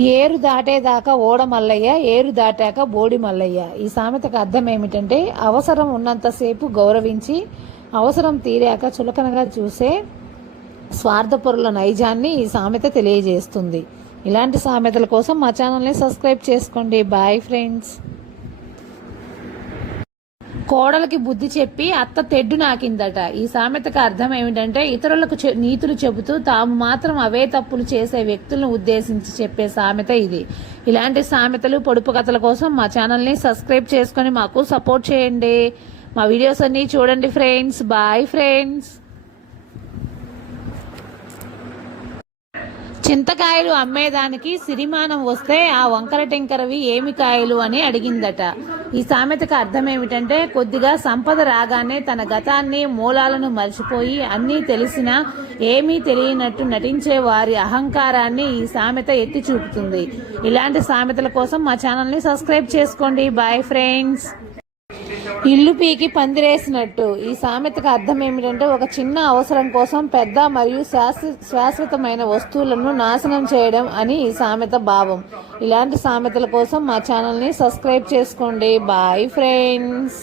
ఏరు దాటేదాకా ఓడ మల్లయ్య, ఏరు దాటాక బోడి మల్లయ్య. ఈ సామెతకు అర్థం ఏమిటంటే అవసరం ఉన్నంతసేపు గౌరవించి అవసరం తీరాక చులకనగా చూసే స్వార్థపరుల నైజాన్ని ఈ సామెత తెలియజేస్తుంది. ఇలాంటి సామెతల కోసం మా ఛానల్ని సబ్స్క్రైబ్ చేసుకోండి. Bye friends. కోడలికి బుద్ధి చెప్పి అత్త తెడ్డు నాకిందట. ఈ సామెతకు అర్థం ఏమిటంటే ఇతరులకు నీతులు చెబుతూ తాము మాత్రం అవే తప్పులు చేసే వ్యక్తులను ఉద్దేశించి చెప్పే సామెత ఇది. ఇలాంటి సామెతలు, పొడుపు కథల కోసం మా ఛానల్ని సబ్స్క్రైబ్ చేసుకొని మాకు సపోర్ట్ చేయండి. మా వీడియోస్ అన్ని చూడండి ఫ్రెండ్స్. Bye friends. చింతకాయలు అమ్మేదానికి సిరిమానం వస్తే ఆ వంకర టెంకరవి ఏమి కాయలు అని అడిగిందట. ఈ సామెతకు అర్థం ఏమిటంటే కొద్దిగా సంపద రాగానే తన గతాన్ని, మూలాలను మర్చిపోయి అన్నీ తెలిసినా ఏమీ తెలియనట్టు నటించే వారి అహంకారాన్ని ఈ సామెత ఎత్తి చూపుతుంది. ఇలాంటి సామెతల కోసం మా ఛానల్ని సబ్స్క్రైబ్ చేసుకోండి. Bye friends. ఇల్లు పీకి పందిరేసినట్టు. ఈ సామెతకు అర్థం ఏమిటంటే ఒక చిన్న అవసరం కోసం పెద్ద మరియు శాశ్వతమైన వస్తువులను నాశనం చేయడం అని ఈ సామెత భావం. ఇలాంటి సామెతల కోసం మా ఛానల్ని సబ్స్క్రైబ్ చేసుకోండి. Bye friends.